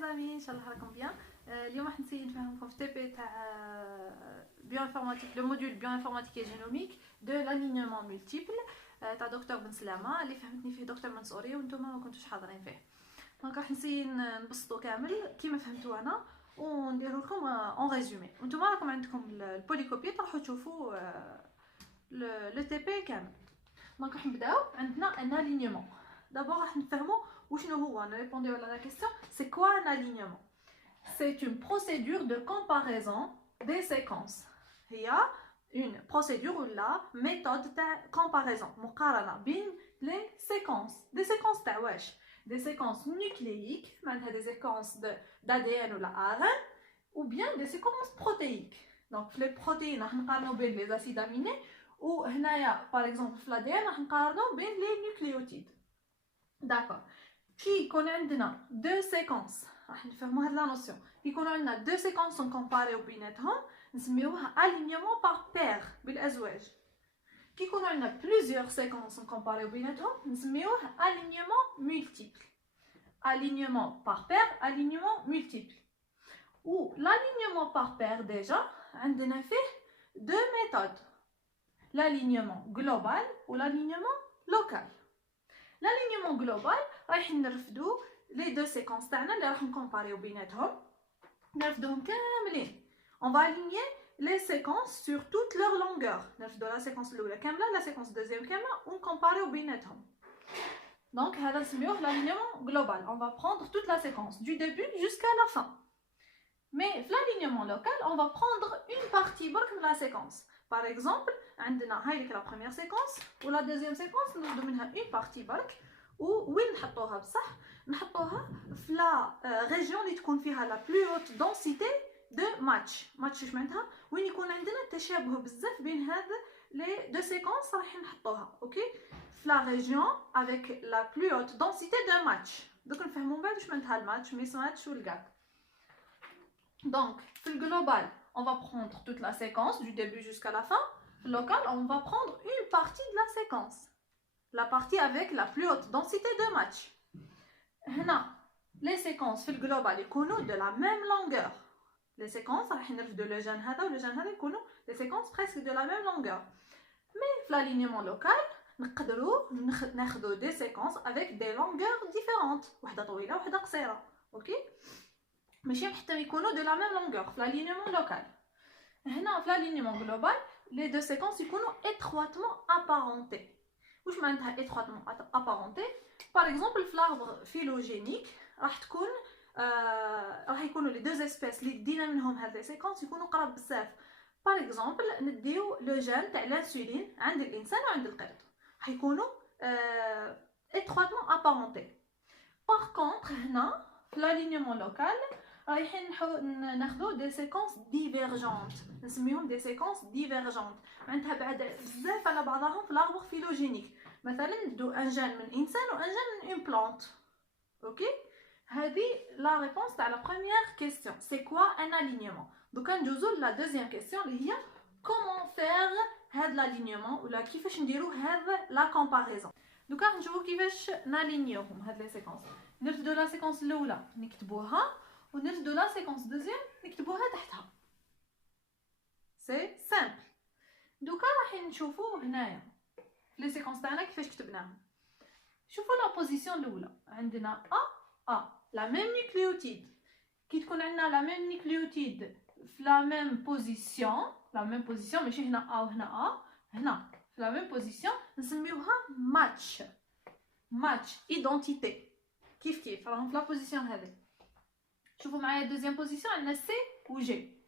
زامي ان شاء الله راكم بيان. اليوم راح نسيي نفهمكم في تي بي تاع بيو انفورماتيك لو موديول بيو انفورماتيك جينوميك دو لالينيومون مولتيبل تاع دكتور بن سلامه اللي فهمتني فيه دكتور منصوري وانتم ما كنتوش حاضرين فيه. دونك راح نسيي نبسطو كامل كيما فهمتو انا ونديرو لكم اون ريزومي. وانتم راكم عندكم البوليكوبي راحوا تشوفوا لو تي بي كامل. دونك راح نبداو عندنا ان الينيومون. D'abord, on va répondre à la question, c'est quoi un alignement? C'est une procédure de comparaison des séquences. Il y a une procédure ou la méthode de comparaison. مقارنة بين les séquences. Des séquences تاعواش؟ Des séquences nucléiques, des séquences d'ADN ou la ARN, ou bien des séquences protéiques. Donc les protéines, on نقارنوا بين les acides aminés, ou هنايا par exemple في l'ADN, on نقارنوا بين les nucléotides. D'accord. كي يكون عندنا دو سيكونس راح نفهموا هاد لا نوسيون. كي يكون عندنا دو سيكونس نكومباريو بيناتهم نسميوها الينيومون بار بير بالازواج. كي يكون عندنا بليزيور سيكونس نكومباريو بيناتهم نسميوه الينيومون مولتيبل. الينيومون بار بير الينيومون مولتيبل. و l'allignement par paire déjà عندنا فيه دو ميثود. l'alignement global و l'alignement local. L'alignement global رايح نرفدو les deux séquences تاعنا اللي راح نكومباريو بيناتهم نرفدوهم كاملين. On va aligner les séquences sur toute leur longueur. نرفدو la séquence الاولى كامله la séquence deuxième كامله ونكومباريو بيناتهم. Donc هذا نسميوه l'alignement global. On va prendre toute la séquence du début jusqu'à la fin. Mais l'alignement local, on va prendre une partie de la séquence. Par exemple, عندنا هاي la première séquence ou la deuxième séquence ناخذ منها une partie برك وين نحطوها بصح نحطوها في لا ريجيون اللي تكون فيها la plus haute densité de match. match اش معناتها وين يكون عندنا تشابه بزاف بين هاد les deux séquences راح نحطوها اوكي في لا ريجيون avec la plus haute densité de match. دوك نفهموا من بعد واش معناتها الماتش ميس ماتش والكاك. Donc, في الجلوبال on va prendre toute la séquence du début jusqu'à la fin. Local, on va prendre une partie de la séquence. La partie avec la plus haute densité de match. هنا les séquences في الجلوبال يكونوا de la même longueur. Les séquences راح نرفدوا le gène هذا و le gène هذا يكونوا les séquences presque de la même longueur. Mais في l'alignement local نقدروا ناخذوا des séquences avec des longueurs différentes. واحدة طويلة وواحدة قصيرة. OK؟ ماشي حتى يكونوا de la même longueur في l'alignement local. هنا في l'alignement global les deux séquences يكونوا étroitement apparentées. واش معناتها étroitement apparentées؟ par exemple في l'arbre phylogénique راح تكون راح يكونوا les deux espèces اللي دينا منهم هاد les séquences يكونوا قراب بزاف. par exemple نديو لو جين تاع الانسولين عند الانسان وعند القرد راح يكونوا étroitement apparentés. par contre هنا في l'alignement local رايحين ناخذوا دي سيكونس ديفيرجونت نسميهم دي سيكونس ديفيرجونت معناتها بعد بزاف على بعضهم في لاربغ فيلوجينيك. مثلا ندو ان جين من انسان و ان جين من اون بلانت. اوكي هذه لا ريبونس تاع لا بروميير كيسيون سي كوا ان الينيومون. دوكا ندوزو لا دوزيام كيسيون اللي هي كومون فير هاد لالينيومون ولا كيفاش نديرو هاد لا كومباريزون. دوكا نشوفو كيفاش نالينيوهم هاد لي سيكونس. نرفدو لا سيكونس الاولى نكتبوها ونرفدو لا سيكونس دوزيام نكتبوها تحتها. سي سامبل. دوكا راح نشوفو هنايا لي سيكونس تاعنا كيفاش كتبناهم. شوفوا لا بوزيسيون الاولى عندنا لا ميم نيكليوتيد. كي تكون عندنا لا ميم نيكليوتيد في لا ميم بوزيسيون ماشي هنا وهنا هنا في لا ميم بوزيسيون نسميوها ماتش ايدونتيتي. كيف راهم في لا بوزيسيون هذه. شوفوا معايا الدوزيام بوزيسيون عندنا سي و جي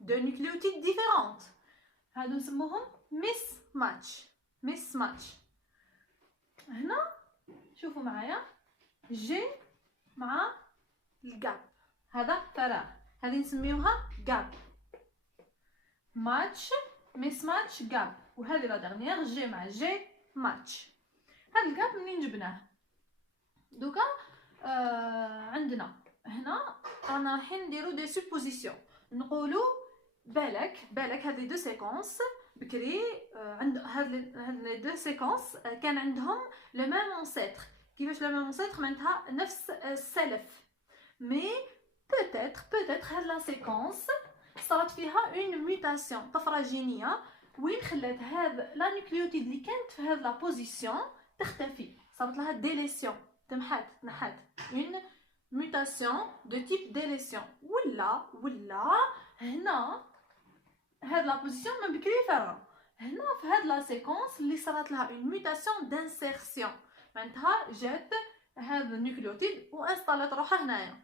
دو نيكليوتيد ديفيرونت هادو نسموهم ميس ماتش. هنا شوفوا معايا جي مع الجاب هذا فراغ هذه نسميوها جاب ميس ماتش جاب. وهذه لا دغنيير جي مع جي ماتش. هذا الجاب منين جبناه؟ دوكا عندنا هنا رانا رايحين نديرو دي سوبوزيسيون نقولو بالك هاد لي دو سيكونس بكري عند هاد لي دو سيكونس كان عندهم لو ميم انسيتر. كيفاش لو ميم انسيتر معناتها نفس السلف مي peut-être هاد لا سيكونس صارت فيها اون ميوتاسيون طفره جينيه وين خلات هذا لا نيوكليوتيد اللي كانت في هاد لا بوزيسيون تختفي، صارت لها ديليسيون، تنحت اون ميوتاسيون دو تيب ديليسيون. ولا هنا هاد لا بوزيسيون من بكري فارغه، هنا في هاد لا سيكونس اللي صارت لها اون ميوتاسيون دانسيرسيون، معناتها جات هذا النيوكليوتيد وانستالت روحها هنايا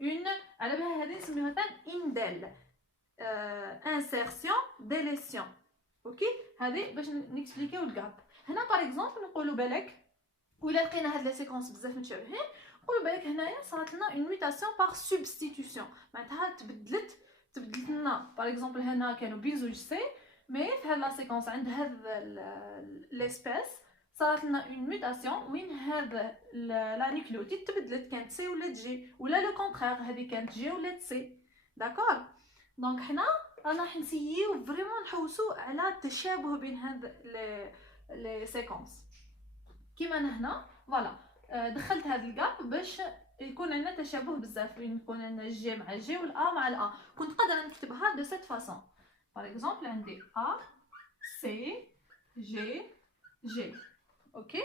اون، على بالها هذه نسميوها تان اندل انسيرسيون ديليسيون. اوكي هذه باش نكسبليكيو الكاب. هنا باغ اكزومبل نقولوا بالك ولا لقينا هاد لا سيكونس بزاف متشابهين، نقولوا بالك هنايا صارت لنا اون ميوتاسيون باغ سوبستيتيوشن، معناتها تبدلت لنا باغ اكزومبل هنا كانوا بين سي، مي في هاد لا سيكونس عند هاد ليسبيس صارت لنا اون ميوتاسيون وين هذا لا نيوكليوتيد تبدلت، كانت سي ولات جي، ولا لو كونترير هذه كانت جي ولات سي. داكور دونك حنا راح نسيو فريمون نحوسو على التشابه بين هاد لي سيكونس. كيما انا هنا فوالا دخلت هاد الكاب باش يكون عندنا تشابه بزاف، وين يكون عندنا جي مع جي والا مع الا. كنت قادره نكتبها دو سيت فاصون، باغ اكزومبل عندي ا سي جي جي. اوكي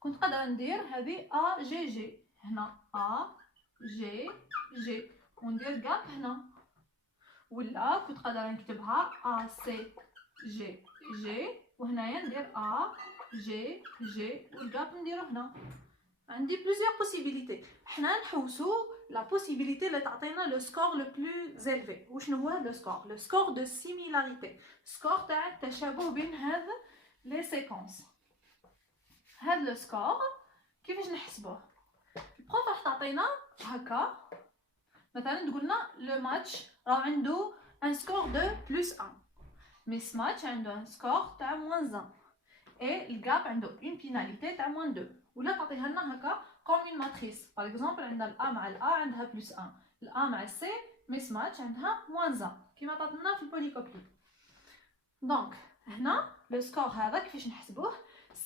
كنت قادره ندير هذه ا جي جي، هنا ا جي جي وندير كاب هنا، ولا كنت قادره نكتبها ا سي جي جي وهنايا ندير ا جي جي والكاب نديرو هنا. عندي بليزيور بوسيبيليتي. حنا نحوسو لا بوسيبيليتي اللي تعطينا لو سكور لو بلو زيلفي. وشنو هو لو سكور دو سيميلاريتي، سكور تاع التشابه بين هذا لي سيكونس. هذا لو سكور كيفاش نحسبوه؟ البروف راح تعطينا هكا مثلا تقولنا لو ماتش راه عنده ان سكور دو بلس 1، مي سماتش عنده ان سكور تاع موان 1 اي الكاب عنده اون بيناليتي تاع موان 2. ولا تعطيها لنا هكا كوم اون ماتريس، باغ اكزومبل عندنا الا مع الا عندها بلس 1، الا مع سي ميس ماتش عندها موان 1 كيما عطاتنا في البوليكوبي. دونك هنا لو سكور هذا كيفاش نحسبوه؟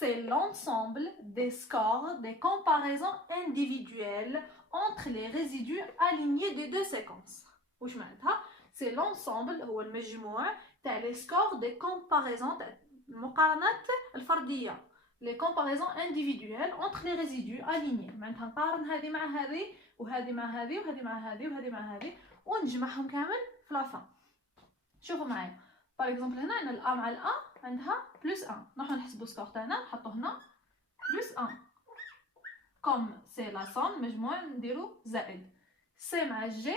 c'est l'ensemble des scores des comparaisons individuelles entre les résidus alignés des deux séquences. واش معناتها؟ c'est l'ensemble هو المجموع تاع les scores des comparaisons المقارنات الفرديه، les comparaisons individuelles entre les résidus alignés، معناتها نقارن هذه مع هذه وهذه مع هذه وهذه مع هذه وهذه مع هذه ونجمعهم كامل في لافان. شوفوا معايا باغ اكزومبل هنا عندنا الا مع الا عندها بلس 1، نروحو نحسبو السكور تاعنا نحطو هنا بلس 1 كوم سي لا سوم مجموع نديرو زائد سي مع جي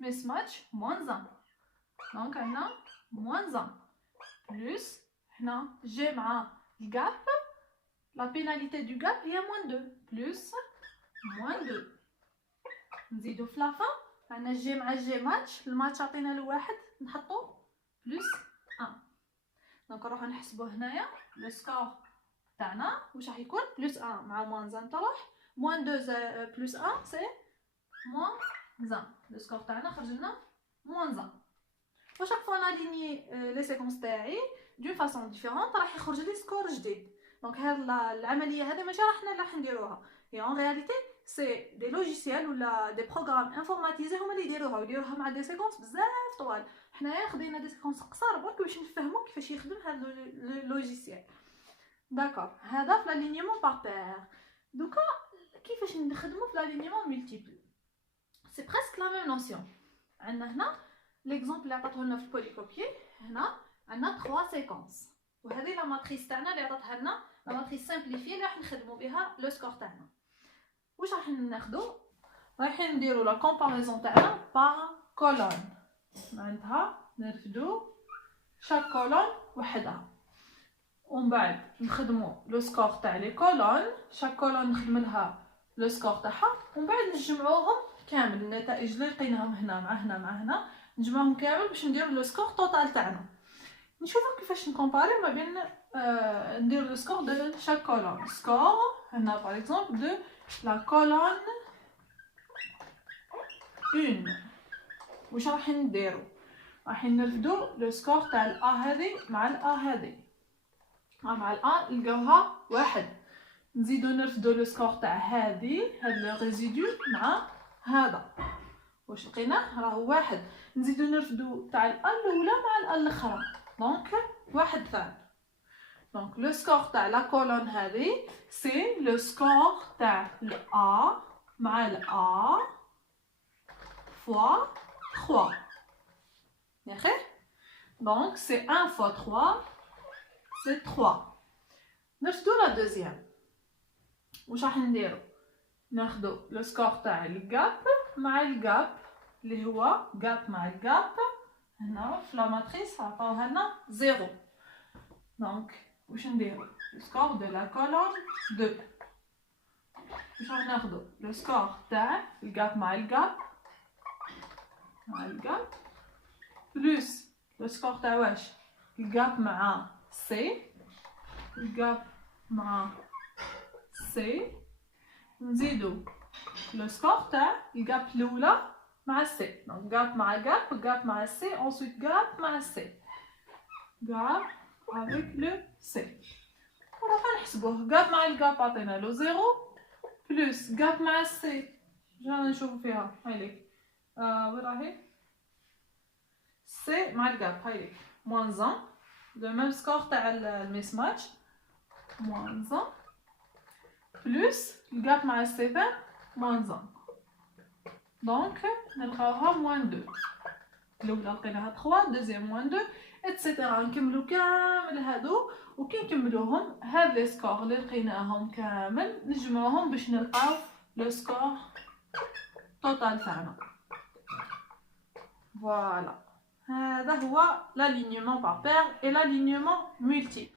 ميس ماتش موان 1، دونك عندنا موان 1 بلس هنا جي مع الكاب لا بيناليتي دو كاب هي موان 2 بلس موان 2. نزيدو في لافان عندنا جي مع جي ماتش، الماتش عطينا له واحد نحطو بلس 1. دونك نروحو نحسبو هنايا لو سكور تاعنا واش راح يكون بلس 1 مع موان 1 تروح موان 2 بلس 1 سي موان 1. لو سكور تاعنا خرج لنا موان 1. وشاك فوا ناليني لي سيكونس تاعي دون فاصون ديفيرونت راح يخرج لي سكور جديد. دونك هاد العمليه هذه ماشي راح نديروها، هي اون رياليتي سي دي لوجيسيال ولا دي بروغرام انفورماتيزي هما اللي يديروها مع دي سيكونس بزاف طوال. حنايا خدينا دي سيكونس قصار برك باش نفهموا كيفاش يخدم هذا اللوجيسيال. داكور هذا في لالينيمون بار بير. دوكا كيفاش نخدموا في لالينيمون ملتيبل؟ سي بريسك لا ميم نوسيون. عندنا هنا ليكزامبل اللي عطاتو لنا في البوليكوبي، هنا عندنا 3 سيكونس وهذه لا ماتريس تاعنا اللي عطاتها لنا لا ماتريس سامبليفي اللي راح نخدموا بها لو سكور تاعنا. واش راح ناخذوا؟ رايحين نديروا لا كومباريزون تاعنا بار كولون، معناتها نرفدوا شاك كولون وحدها ومن بعد نخدموا لو سكور تاع لي كولون، شاك كولون نخدم لها لو سكور تاعها ومن بعد نجمعوهم كامل النتائج اللي لقيناهم هنا مع هنا مع هنا نجمعهم كامل باش نديروا لو سكور توتال تاعنا. نشوفوا كيفاش نكومباري ما بين ندير لو سكور دو شاك كولون. سكور هنا باغ اكزومبل دو لا كولون 1 واش راح نديرو؟ راح نرفدو لو سكور تاع الا هذه مع الا هذه، مع الا نلقاوها واحد، نزيدو نرفدو لو سكور تاع هذه هاد لو ريزيدو مع هذا واش لقيناه راه واحد. نزيدو نرفدو تاع ال الاولى مع ال الاخرى، دونك واحد ثاني. دونك لو سكور تاع لا كولون هذه سي لو سكور تاع ال A مع ال A fois 3 ياخي. دونك سي 1 fois 3 سي 3. نرفدو لا دوزيام. واش راح نديرو؟ ناخدو لو سكور تاع الجاب مع الجاب اللي هو جاب مع الجاب. هنا في لا ماتريس عطاوها لنا 0. دونك واش نديرو؟ لو سكور دو لا كولون 2. واش راح ناخدو؟ لو سكور تاع الجاب مع الجاب بلوس لو سكور تاع واش؟ الجاب مع سي، الجاب مع سي، نزيدو لو سكور تاع الجاب الاولى مع سي. دونك جاب مع جاب، جاب مع سي، ensuite جاب مع سي، جاب avec le سي. وراح نحسبوه. جاب مع الجاب عطينا له 0 بلوس جاب مع السي. رانا نشوفو فيها هايليك وين راهي؟ سي مع الجاب هايليك موان 1 لو ميم سكور تاع الميس ماتش موان 1 بلوس الجاب مع السي موان 1. دونك نلقاوها موان 2. الاولى لقيناها 3، دوزيام موان 2 اتسيتيرا. نكملو كامل هادو، وكي نكملوهم هاد لي سكور اللي لقيناهم كامل نجمعوهم باش نلقاو لو سكور توتال تاعنا. فوالا هذا هو l'alignement par paire et l'alignement multiple.